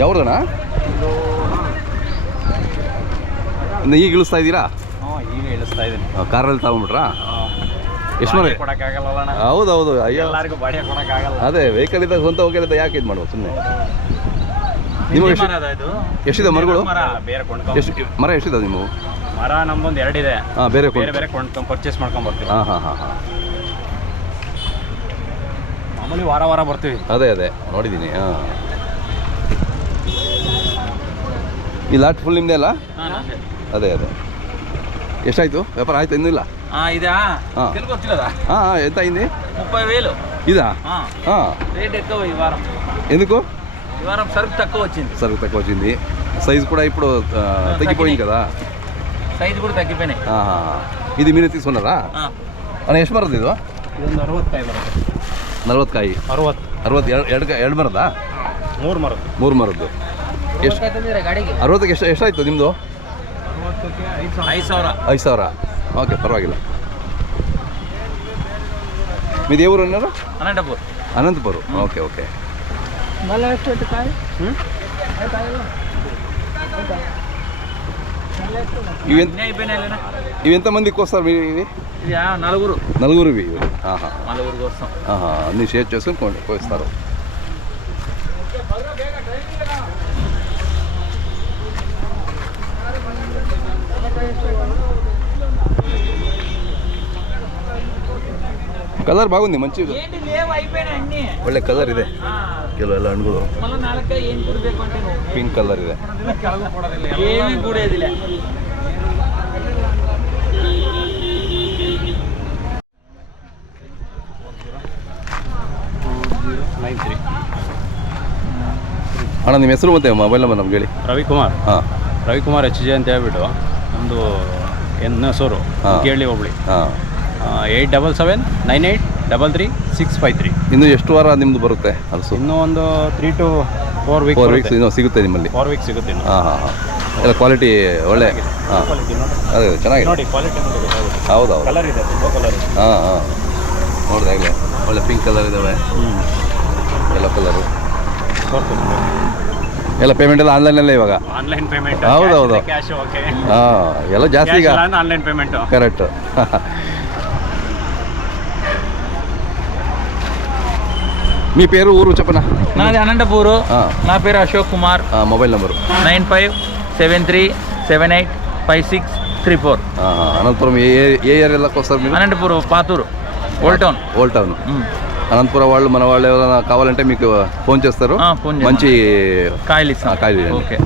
ಯಾವ್ದಣ್ಣ? ಇನ್ನು ಈಗ ಇಳಿಸ್ತಾ ಇದ್ದೀರಾ? ಈಗ ಇಳಿಸ್ತಾ ಇದ್ದೀನಿ. ಕಾರಲ್ಲಿ ತಗೊಂಡ್ಬಿಟ್ರಾ? ಎಷ್ಟು ಮನೆ ಕೊಡೋಕ್ಕಾಗಲ್ಲ. ಹೌದೌದು, ಅಯ್ಯೋ ಎಲ್ಲರಿಗೂ ಬಾಡಿಗೆ ಕೊಡೋಕ್ಕಾಗಲ್ಲ. ಅದೇ ವೆಹಿಕಲ್ ಇದ್ದಾಗ ಸ್ವಂತ ವೆಹಿಕಲ್ ಇದ್ದಾಗ ಯಾಕೆ ಇದು ಮಾಡ್ಬೋದು ಸುಮ್ಮನೆ. ನಿಮಗೆ ಎಷ್ಟಿದೆ ಮರಗಳು? ಎಷ್ಟು ಮರ ಎಷ್ಟಿದೆ ನೀವು? ಮರ ನಮ್ದೊಂದು 2 ಇದೆ. ಬೇರೆ ಬೇರೆ ಕೊಂಡ್ಕೊಂಡು ಪರ್ಚೇಸ್ ಮಾಡ್ಕೊಂಡು ಬರ್ತೀವಿ. ಹಾಂ ಮಾಮೂಲಿ ವಾರ ಬರ್ತೀವಿ. ಅದೇ ನೋಡಿದ್ದೀನಿ. ಈ ಲಾಟ್ ಫುಲ್ ನಿಮ್ಮದೇ ಅಲ್ಲ? ಅದೇ ಎಷ್ಟಾಯ್ತು ವ್ಯಾಪಾರ? ಆಯ್ತು ಇನ್ನೂ ಇಲ್ಲ? ಇದಾ ఎంత అయింది? 30,000 ఇదా? రేట్ ఎక్కువ ఈ వారం. ఎందుకు? ఈ వారం సరుకు తక్కువ వచ్చింది. సైజు కూడా ఇప్పుడు తగ్గిపోయింది కదా? సైజు కూడా తగ్గిపోయినాయి. ఇది మీరు తీసుకున్నారా? ಅಣ್ಣ ಎಷ್ಟು ಮರದ್ದು ಇದು? ಇದೊಂದು 60 ಕಾಯಿ ಬರುತ್ತೆ. 40 ಕಾಯಿ? 60 ಎರಡು ಮರದ? 3 ಮರದ್ದು. ಎಷ್ಟು 60ಕ್ಕೆ ಎಷ್ಟಾಯ್ತು ನಿಮ್ಮದು? 5,000. ಓಕೆ, ಪರವಾಗಿಲ್ಲ. మీది ఏ ఊరు అన్నారు? అనంతపురం. ఓకే. ఇవి ఎంతమందికి వస్తారు మీరు? ఇవి 4 ఇవి. అన్నీ షేర్ చేసుకుని పోయిస్తారు. ಕಲರ್ ಬಾಗುಂದಿ ಮಂಚಿ ಒಳ್ಳೆ ಕಲರ್ ಇದೆ. ಕೆಲವೆಲ್ಲ ಹಣ್ಣುಗಳು ಪಿಂಕ್ ಕಲರ್ ಇದೆ. ಅಣ್ಣ ನಿಮ್ಮ ಹೆಸರು ಮತ್ತೆ ಮೊಬೈಲ್ ನಂಬರ್ ನಮ್ಗೆ ಹೇಳಿ. ರವಿಕುಮಾರ್ HJ ಅಂತ ಹೇಳ್ಬಿಟ್ಟು ನಮ್ಮದು ಹೆಸರು ಕೇಳಿ ಹೋಬಳಿ. 8779833653. ಇನ್ನು ಎಷ್ಟು ವಾರ ನಿಮ್ಮದು ಬರುತ್ತೆ ಅಲಸು? ಇನ್ನೂ ಒಂದು 3 to 4 ವೀಕ್ಸ್ ಇನ್ನೂ ಸಿಗುತ್ತೆ ನಿಮ್ಮಲ್ಲಿ? 4 ವೀಕ್ಸ್ ಸಿಗುತ್ತೆ. ಎಲ್ಲ ಕ್ವಾಲಿಟಿ ಒಳ್ಳೆ? ಅದೇ ಚೆನ್ನಾಗಿದೆ ನೋಡಿ, ಕ್ವಾಲಿಟಿ ಹೌದೌದು. ಕಲರ್ ಇದೆ, ತುಂಬ ಕಲರ್ ಇದೆ. ನೋಡಿದೆ ಆಗಲೇ ಒಳ್ಳೆ ಪಿಂಕ್ ಕಲರ್ ಇದ್ದಾವೆ, ಯೆಲ್ಲೋ ಕಲರು. ಎಲ್ಲ ಪೇಮೆಂಟ್ ಎಲ್ಲ ಆನ್ಲೈನಲ್ಲೇ ಇವಾಗ? Online payment. ಹೌದೌದು, ಎಲ್ಲ ಜಾಸ್ತಿ ಈಗ ಆನ್ಲೈನ್ ಪೇಮೆಂಟ್. ಕರೆಕ್ಟ್. మీ పేరు ఊరు చెప్పనా? నాది అనంతపూరు. నా పేరు అశోక్ కుమార్. Mobile number 9573785634. అనంతపురం ఏ ఏరియాలోకి వస్తారు మీరు? Anantapur Pathuru, old town. అనంతపురం వాళ్ళు మన వాళ్ళు ఎవరైనా కావాలంటే మీకు ఫోన్ చేస్తారు. మంచి కాయలు ఇస్తాం. ఓకే.